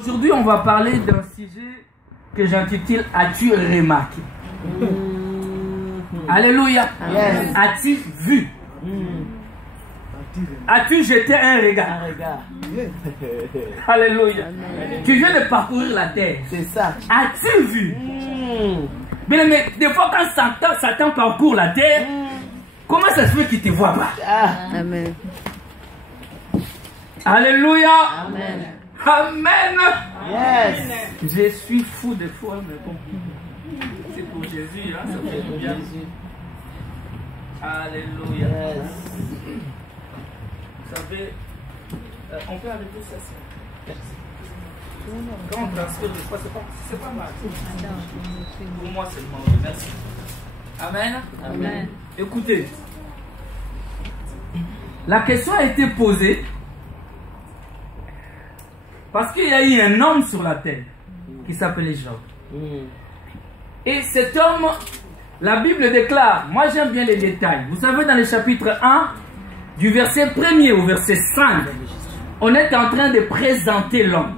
Aujourd'hui, on va parler d'un sujet que j'intitule « As-tu remarqué ?» Alléluia. Yes. As-tu vu? As-tu jeté un regard? Alléluia. Tu viens de parcourir la terre. C'est ça. As-tu vu? Mais des fois, quand Satan parcourt la terre, comment ça se fait qu'il ne te voit pas? Amen. Alléluia. Amen. Amen. Yes. Je suis fou de foi, mais bon. C'est pour Jésus, hein? Ça fait bien. Alléluia. Yes. Vous savez, on peut arrêter ça. Quand on transfère des fois, c'est pas mal. Pour moi, c'est le moment. Merci. Amen. Amen. Écoutez, la question a été posée parce qu'il y a eu un homme sur la terre qui s'appelait Job. Et cet homme, la Bible déclare, moi j'aime bien les détails. Vous savez, dans le chapitre 1, du verset 1er au verset 5, on est en train de présenter l'homme.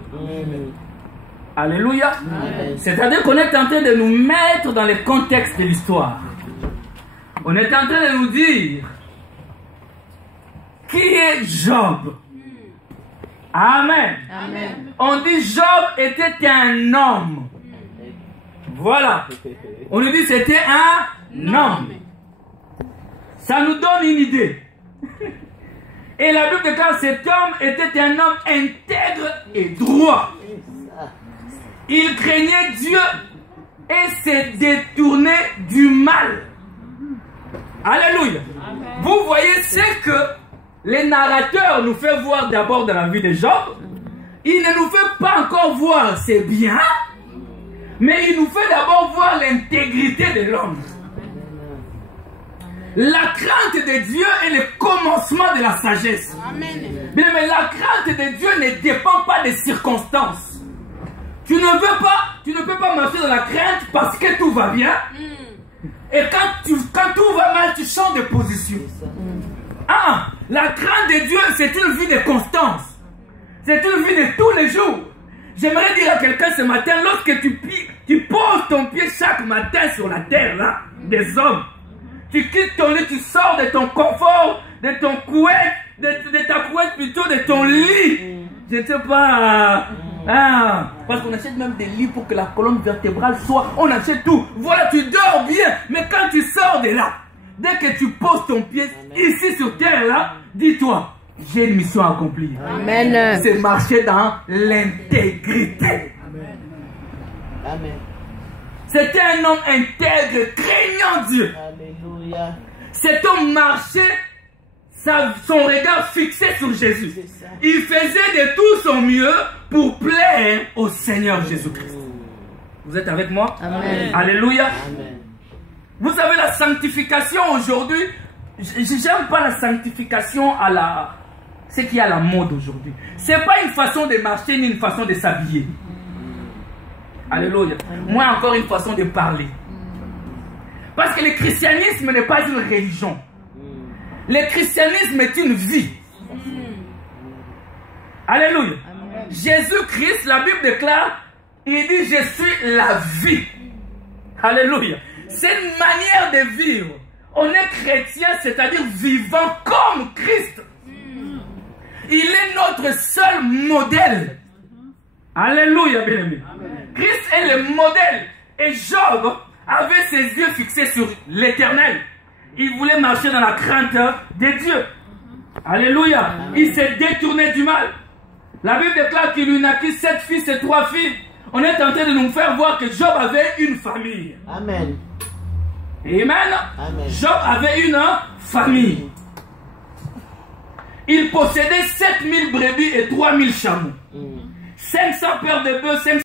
Alléluia. C'est-à-dire qu'on est en train de nous mettre dans le contexte de l'histoire. On est en train de nous dire qui est Job. Amen. Amen. On dit Job était un homme. Voilà. On nous dit c'était un homme. Ça nous donne une idée. Et la Bible déclare cet homme était un homme intègre et droit. Il craignait Dieu et s'est détourné du mal. Alléluia. Vous voyez ce que les narrateurs nous font voir d'abord dans la vie de Job. Il ne nous fait pas encore voir ses biens, mais il nous fait d'abord voir l'intégrité de l'homme. La crainte de Dieu est le commencement de la sagesse. Mais la crainte de Dieu ne dépend pas des circonstances. Tu ne peux pas marcher dans la crainte parce que tout va bien. Et quand tout va mal, tu changes de position. La crainte de Dieu, c'est une vie de constance. C'est une vie de tous les jours. J'aimerais dire à quelqu'un ce matin, lorsque tu poses ton pied chaque matin sur la terre, là, des hommes, tu quittes ton lit, tu sors de ton confort, de ton couette, de ta couette plutôt, de ton lit. Je ne sais pas. Parce qu'on achète même des lits pour que la colonne vertébrale soit. On achète tout. Voilà, tu dors bien. Mais quand tu sors de là, dès que tu poses ton pied ici sur terre, là, dis-toi, j'ai une mission à accomplir. Amen. C'est marcher dans l'intégrité. Amen. C'était un homme intègre, craignant Dieu. Alléluia. Cet homme marchait, son regard fixé sur Jésus. Il faisait de tout son mieux pour plaire au Seigneur Jésus-Christ. Vous êtes avec moi? Amen. Alléluia. Amen. Vous savez, la sanctification aujourd'hui, j'aime pas la sanctification à ce qui est à la mode aujourd'hui. C'est pas une façon de marcher ni une façon de s'habiller. Alléluia. Moi, encore une façon de parler. Parce que le christianisme n'est pas une religion. Le christianisme est une vie. Alléluia. Jésus-Christ, la Bible déclare, il dit, je suis la vie. Alléluia. C'est une manière de vivre. On est chrétien, c'est-à-dire vivant comme Christ. Il est notre seul modèle. Alléluia, bien-aimé. Christ est le modèle. Et Job avait ses yeux fixés sur l'éternel. Il voulait marcher dans la crainte de Dieu. Alléluia. Il s'est détourné du mal. La Bible déclare qu'il lui naquit 7 fils et 3 filles. On est en train de nous faire voir que Job avait une famille. Amen. Amen. Amen. Job avait une famille. Il possédait 7000 brebis et 3000 chameaux. 500 paires de bœufs, 500